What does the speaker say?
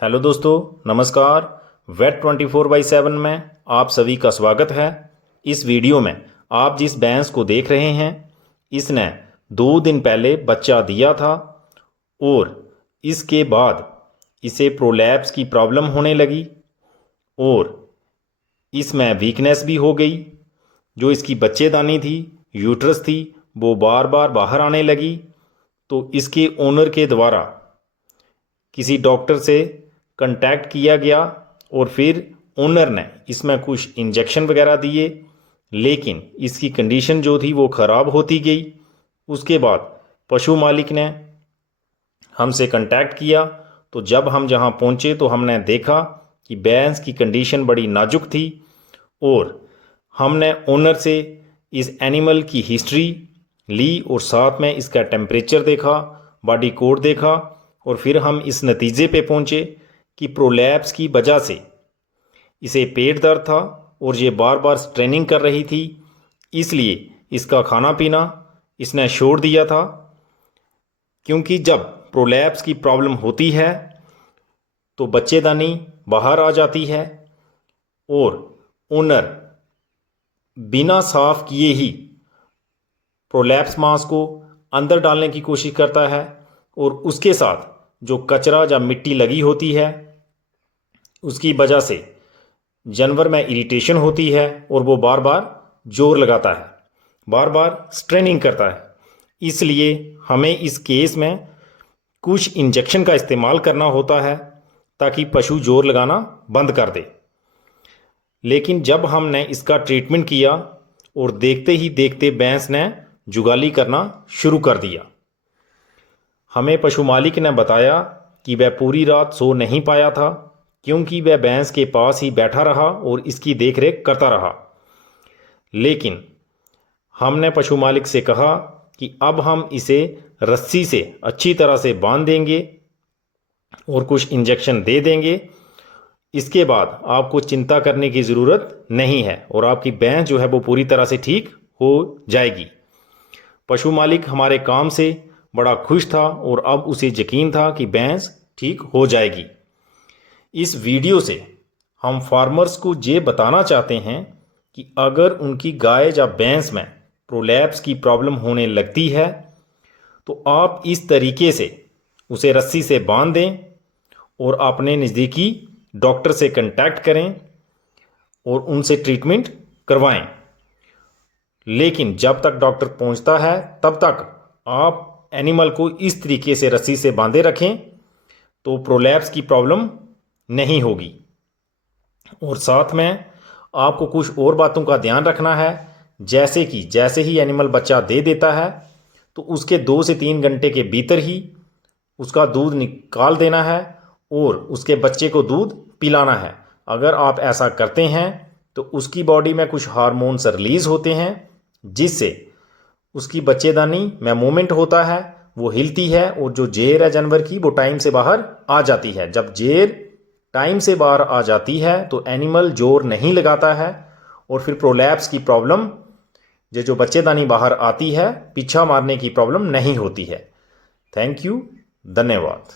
Hello दोस्तों, नमस्कार। Wait 24/7 में आप सभी का स्वागत है। इस वीडियो में आप जिस भैंस को देख रहे हैं, इसने 2 दिन पहले बच्चा दिया था और इसके बाद इसे प्रोलैप्स की प्रॉब्लम होने लगी और इसमें वीकनेस भी हो गई। जो इसकी बच्चेदानी थी, यूट्रस थी, वो बार बार बाहर आने लगी। तो इसके ओनर के द्वारा किसी डॉक्टर से कांटेक्ट किया गया और फिर ओनर ने इसमें कुछ इंजेक्शन वगैरह दिए, लेकिन इसकी कंडीशन जो थी वो ख़राब होती गई। उसके बाद पशु मालिक ने हमसे कांटेक्ट किया, तो जब हम जहां पहुंचे तो हमने देखा कि भैंस की कंडीशन बड़ी नाजुक थी और हमने ओनर से इस एनिमल की हिस्ट्री ली और साथ में इसका टेम्परेचर देखा, बॉडी कोड देखा और फिर हम इस नतीजे पे पहुंचे कि प्रोलैप्स की वजह से इसे पेट दर्द था और ये बार बार स्ट्रेनिंग कर रही थी, इसलिए इसका खाना पीना इसने छोड़ दिया था। क्योंकि जब प्रोलैप्स की प्रॉब्लम होती है तो बच्चेदानी बाहर आ जाती है और ओनर बिना साफ किए ही प्रोलैप्स मांस को अंदर डालने की कोशिश करता है और उसके साथ जो कचरा या मिट्टी लगी होती है उसकी वजह से जानवर में इरिटेशन होती है और वो बार बार जोर लगाता है, बार बार स्ट्रेनिंग करता है। इसलिए हमें इस केस में कुछ इंजेक्शन का इस्तेमाल करना होता है ताकि पशु जोर लगाना बंद कर दे। लेकिन जब हमने इसका ट्रीटमेंट किया और देखते ही देखते भैंस ने जुगाली करना शुरू कर दिया। हमें पशु मालिक ने बताया कि वह पूरी रात सो नहीं पाया था क्योंकि वह भैंस के पास ही बैठा रहा और इसकी देखरेख करता रहा। लेकिन हमने पशु मालिक से कहा कि अब हम इसे रस्सी से अच्छी तरह से बांध देंगे और कुछ इंजेक्शन दे देंगे। इसके बाद आपको चिंता करने की ज़रूरत नहीं है और आपकी भैंस जो है वो पूरी तरह से ठीक हो जाएगी। पशु मालिक हमारे काम से बड़ा खुश था और अब उसे यकीन था कि भैंस ठीक हो जाएगी। इस वीडियो से हम फार्मर्स को ये बताना चाहते हैं कि अगर उनकी गाय या भैंस में प्रोलैप्स की प्रॉब्लम होने लगती है तो आप इस तरीके से उसे रस्सी से बांध दें और अपने नज़दीकी डॉक्टर से कांटेक्ट करें और उनसे ट्रीटमेंट करवाएं। लेकिन जब तक डॉक्टर पहुंचता है तब तक आप एनिमल को इस तरीके से रस्सी से बांधे रखें तो प्रोलैप्स की प्रॉब्लम नहीं होगी। और साथ में आपको कुछ और बातों का ध्यान रखना है, जैसे कि जैसे ही एनिमल बच्चा दे देता है तो उसके 2 से 3 घंटे के भीतर ही उसका दूध निकाल देना है और उसके बच्चे को दूध पिलाना है। अगर आप ऐसा करते हैं तो उसकी बॉडी में कुछ हार्मोन्स रिलीज़ होते हैं जिससे उसकी बच्चेदानी में मूवमेंट होता है, वो हिलती है और जो जेर है जानवर की वो टाइम से बाहर आ जाती है। जब जेर टाइम से बाहर आ जाती है तो एनिमल जोर नहीं लगाता है और फिर प्रोलैप्स की प्रॉब्लम जो बच्चेदानी बाहर आती है, पीछा मारने की प्रॉब्लम नहीं होती है। थैंक यू, धन्यवाद।